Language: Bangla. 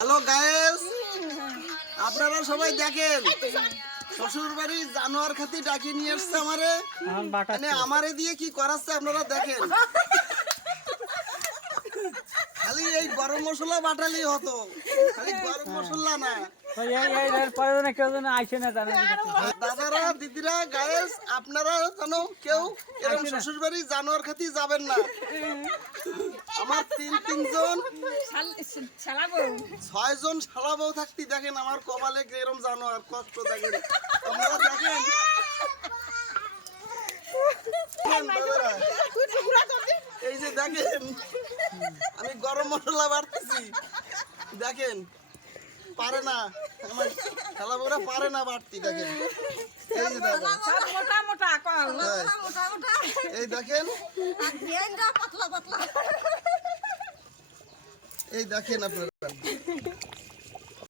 হ্যালো গাইস, আপনারা সবাই দেখেন শ্বশুর বাড়ি জানোয়ার খাতি ডাকি নিয়ে এসছে আমারে, মানে আমারে দিয়ে কি করাচ্ছে আপনারা দেখেন। খালি এই গরম মশলা বাটালেই হতো, খালি গরম মশলা না। দাদারা দিদিরা গাইস, আপনারা জানো কেউ এরকম শ্বশুর বাড়ি জানোয়ার খাতি যাবেন না। আমার তিনজন 6 জন শালা বউ থাকতে দেখেন আমার কপালে এরকম জানোয়ার কষ্ট দেখেন আপনারা দেখেন। দাদারা এই যে দেখেন আমি গরম মশলা বাড়তেছি, দেখেন পারে না আমার শালা বউরা, পারে না বাড়তি। দেখেন এই যে দাদা এই দেখেন, এই দেখেন আপনারা